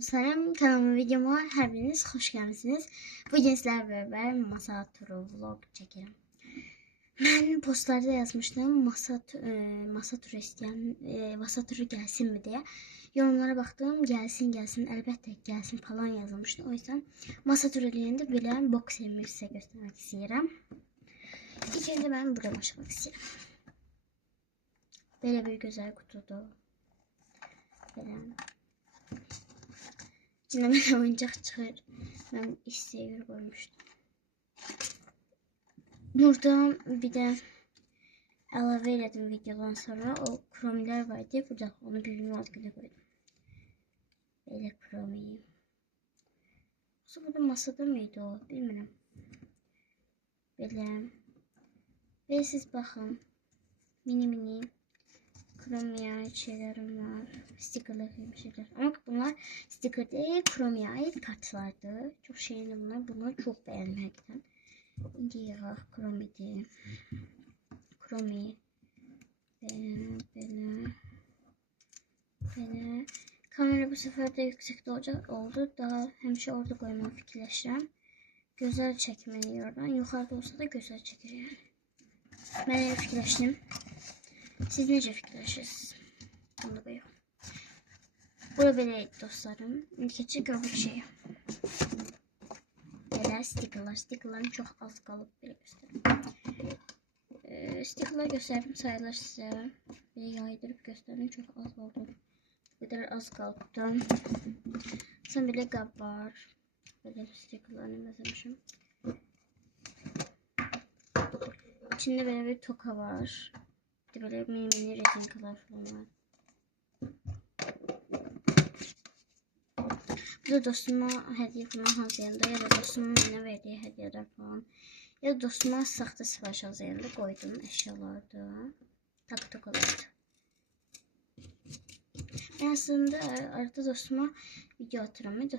Selam, kanalıma videoma her biriniz hoş geldiniz. Bugün sizlerle beraber masa turu vlog çekelim. Ben postlarda yazmıştım masa turu isteyen masa turu gelsin mi diye. Yorumlara baktım, gelsin elbette gelsin falan yazılmıştı. O yüzden masa turu deyəndə belə box yerimi size göstermek istiyorum. İlk önce ben burada başlamak istiyorum. Böyle bir güzel kutudu. Böyle. İçinden bir oyuncak çıkar. Ben isteği koymuştum. Burada bir de əlavə elədim videodan sonra. O kromiler vardı. Burada onu birbirinin altına koydum. Böyle kromi. Burada masada mıydı o? Bilmiyorum. Böyle. Ve siz bakın. Mini kromiye ait şeylerim var. Stickerlar gibi şeyler. Ama bunlar sticker değil, kromiye ait kartlardı. Çok şeyli bunlar. Bunları çok beğenmekten. Diğer kromidi. Kromi. Böyle. Kamera bu sefer de yüksekte oldu. Daha hemşe orada koymayı fikirləşirəm. Güzel çekmeli oradan. Yukarıda olsa da güzel çeker yani. Ben öyle fikirləşdim. Siz necə fikirləşirsiniz? Bunu da koyuyorum. Burada böyleydi dostlarım. İlk gördük şeyi. Böyle stickerlar. Stickerların çok az kalıp böyle göstereyim. Stickerlar gösterdim sayılar size. Böyle yaydırıp gösterdim. Çok az oldu. Bu kadar az kalıptı. Sonra böyle kap var. Böyle stickerlarını yazmışım. İçinde böyle bir toka var. Böyle mini rezinkalar falan var. Bu da dostuma hediye falan hazırlayanda ya da dostumun mənə verdiği hediyeler falan. Ya da dostuma saxta sifariş hazırlayanda koydum eşyalarda. Tokalardı. Ben aslında arada dostuma video atıram.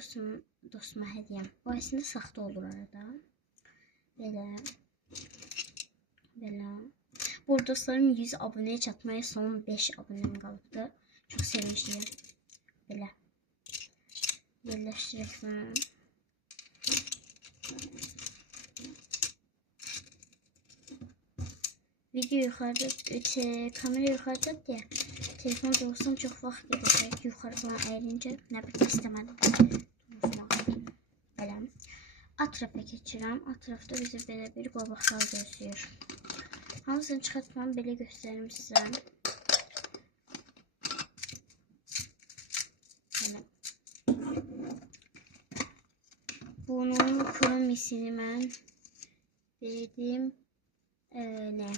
Dostuma hediyem. O aslında saxta olur arada. Böyle. Burada dostlarım 100 aboneye çatmaya son 5 abonem kalıbdı. Çok sevinçliyim. Böyle. Yerleştirek bunu. Video yukarıda, kamera yukarıda diye telefon doğrusu çok vaxt gidecek. Yukarı falan eğilince ne bileyim istemedim. Böyle. Atrafa geçirəm. Atrafda bizi belə bir qobaqlar gözləyir. Hamısını çıxartmam belə göstərim sizə. Böyle. Bunun kromisini mən verdim. Ne?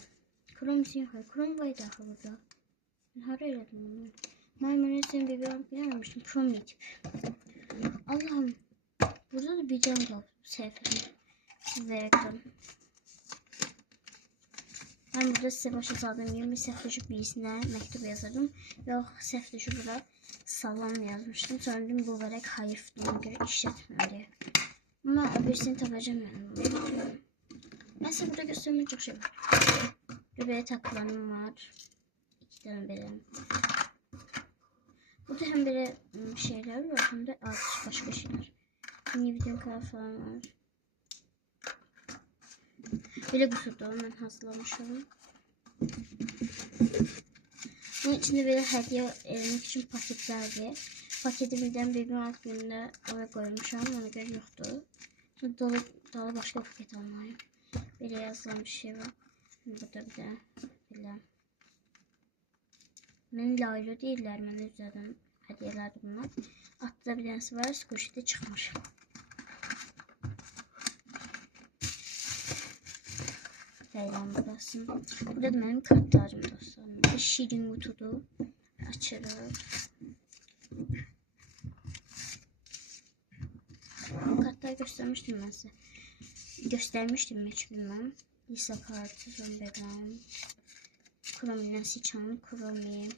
Kromisini yox. Krom var idi axı burada. Mən hara elədim bunu? Maymunun bebeğim bilməmişdim. Kromi tip. Allah'ım. Burada da bir can qalıb. Səhvim. Verdim. Ben burada size başa saldığım 20 səhv düşüb birisine mektup yazırdım. Yok səhv düşüb burada salam yazmıştım. Sonra dedim bu verək hayıfdır. Ona göre işletmem diye. Ama birisini tapacağım yani. Ben size burada göstermeye çok şey var. Böyle takılarım var. 2 tane böyle. Burada hem böyle şeyler var hem de başka şeyler. Yeni video kadar falan var. Böyle kutuda ben hazırlamışım. Bunun içinde böyle hediye eləmək için paketlerdi. Paketi birden bir alt gününde oraya koymuşam. Ona göre yoktu. Dolu başka paket almayayım. Böyle yazılan bir şey var. Burada bir de böyle. Benim laylo değiller. Benim üzerden hediyelerdi bunlar. Altta bir tanesi var. Squishy'de çıkmış. Feylan burası. Burada da benim kartlarım dostlarım. Bir şirin kutudu. Açırıq. Kartları göstermiştim ben size. Göstermiştim hiç bilmem. Lisa kartı, son bebeğim. Kromi'den sıçan, Kromi.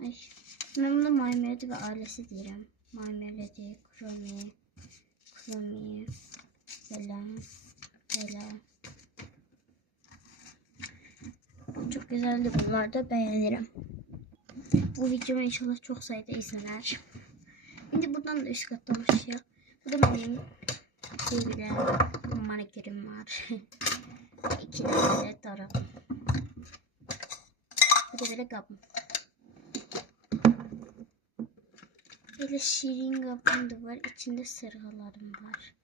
Ay. Ben buna My Melody ve ailesi diyelim. My Melody, Kromi. Böyle. Çok güzeldi bunlar da beğenirim. Bu videomu inşallah çok sayıda izlenir. Şimdi buradan da üst katta başlayalım. Bu da benim bir manikürüm var. 2 tane taraf. Bu da böyle kabım. Böyle şirin kabım da var. İçinde sırğalarım var.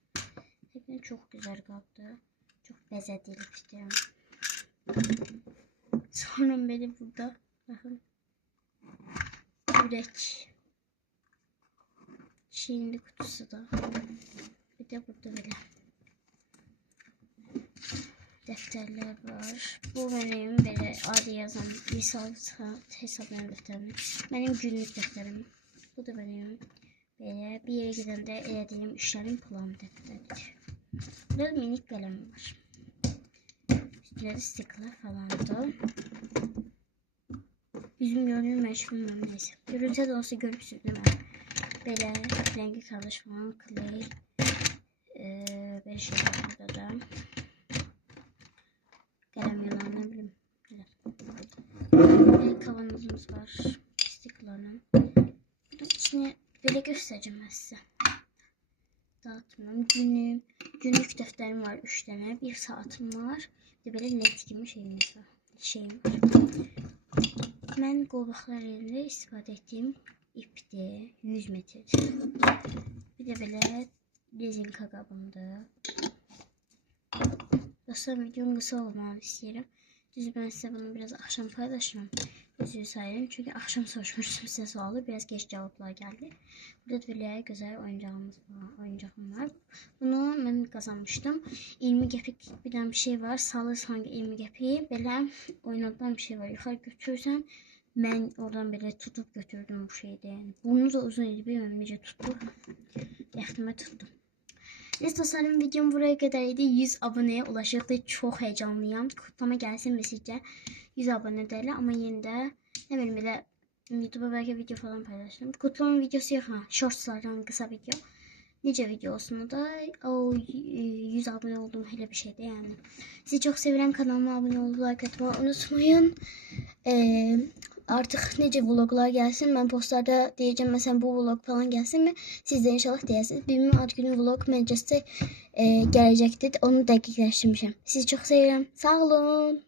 Hepsi çok güzel kaptı. Çok bezetilmişti. Sonra böyle burada bakın. Yürek. Şirinli kutusu da. Bir de burada böyle defterler var. Bu benim böyle adı yazan hesaplarım defterim. Benim günlük defterim. Bu da benim böyle bir yere gidende elədiyim işlerin plan defteridir. Burada minik kalemim var. Üstüne de stickler falan da. Yüzüm görünür meşgulüm neyse. Görünse de olsa görürsün değil mi? Böyle rengi karışmam, clay. Böyle şeyler burada da. Kalem yalan ne bileyim. Böyle kavanozumuz var. Sticker'ların. Bunun içine böyle göstereceğim ben size. Dağıtmam. Günlük defterim var 3 tane. 1 saatim var. Bir de böyle net gibi şeyim var. Ben qolbaqlar yerində istifadə etdiyim ipdir. 100 metrdir. Bir de böyle rezinka qabımdır. Dostlar videom kısa olmalı istedim. Düzü ben size bunu biraz akşam paylaşmam. Üzüyü sayarım çünkü akşam soruşmuştum size sualı. Biraz geç cevaplar geldi. Burada da böyle güzel oyuncağım var. Bunu ben kazanmıştım. 20 qəpik bir tane bir şey var. Salırsan 20 qəpiyi. Böyle oynadılan bir şey var. Yukarı götürürsen ben oradan böyle tutup götürdüm bu şeyde. Yani. Burnu da uzun idi. Bilmem necə tuttu. Yaxtıma tuttum. Neyse dostlarım videom buraya kadar idi. 100 aboneye ulaşırdı. Çok heyecanlıyım. Kutlama gelsin mi sizce? 100 abone derler ama yine de ne bileyim böyle YouTube'a belki video falan paylaştım. Kutlama videosu yok ha. Shortslardan kısa video. Nice video olsun o da. O 100 abone olduğum hele bir şeydi yani. Sizi çok seviyorum. Kanalıma abone olmayı, like atmayı unutmayın. Artık nece vloglar gelsin. Ben postlarda diyeceğim mesela bu vlog falan gelsin mi? Siz de inşallah deyirsiniz. Benim ad günü vlog mecliste gelecektir. Onu dəqiqləşdirmişəm. Sizi çok seviyorum. Sağ olun.